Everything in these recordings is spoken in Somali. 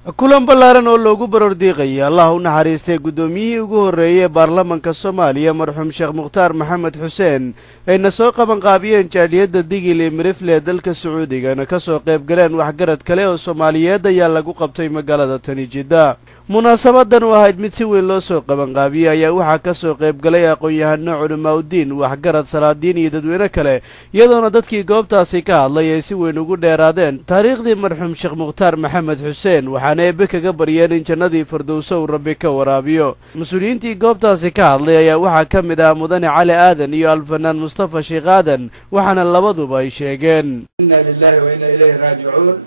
kulan ballaaran oo loogu barordiiqayay allah u naxariistay guddoomiyihii ugu horreeyay ee baarlamanka Soomaaliya marxuum Sheekh Mukhtaar Maxamed Xuseen ayna soo qaban qaabiyeen jaaliyadda Digil ee Mirifle dalka Sacuudigana ka soo qayb galeen waxgarad kale oo Soomaaliyeed ayaa lagu qabtay magaalada Tanijida. munaasabadan oo ahayd mid si weyn loo soo qaban qaabiyay ayaa waxaa ka soo qayb galay aqoon-yahano culimaaddin waxgarad salaadiin iyo dadweyne kale iyadoona dadkii goobtaasi ka hadlay ay si weyn ugu dheeraadeen taariikhdii marxuum Sheekh Mukhtaar Maxamed Xuseen waxaana eebbe kaga baryeen in jannadii firdowso uu Rabbi ka waraabiyo. mas-uuliyiintii goobtaasi ka hadlay ayaa waxaa ka mid ah mudane Cali Aadan iyo alfanaan Mustafa Sheekh Aadan waxaana labaduba ay sheegeen inna lillahi wa inna ilayhi raaji'uun.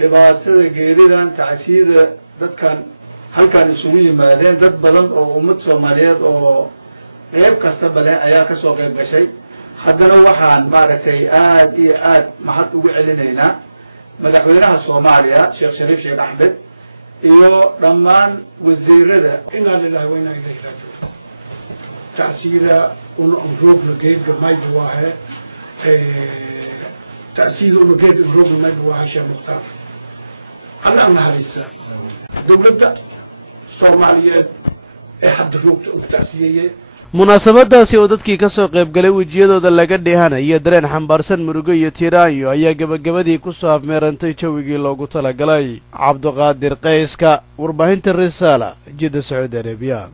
dhibaatada geeridan tacsiida dadkan halkaan isugu yimaadeen dad badan oo ummad Soomaaliyeed oo qayb kasta bale ayaa ka soo qayb gashay. haddana waxaan maaragtay aad iyo aad mahad ugu celinaynaa madaxweynaha Soomaaliya Sheekh Shariif Sheekh Axmed iyo dhammaan wasiirada. inna lillahi wa inna ilayhi raaji'uun. tacsiida roogna geedga maybu waahe tacsiida geedga roogna maybu waahe Sheekh Mukhtaar alla naxariista dowladda Soomaaliyeed ee hadda roogta u tacsiyay. munaasabadaasi oo dadkii ka soo qayb galay wejiyadooda laga dheehanayo dareen xambaarsan murugo iyo tiiraanyo ayaa gabagabadii ku soo afmeerantay jawigii loogu talagalay. cabduqaadir qayska warbaahinta Risaala Jidda Sacuudi Arabiya.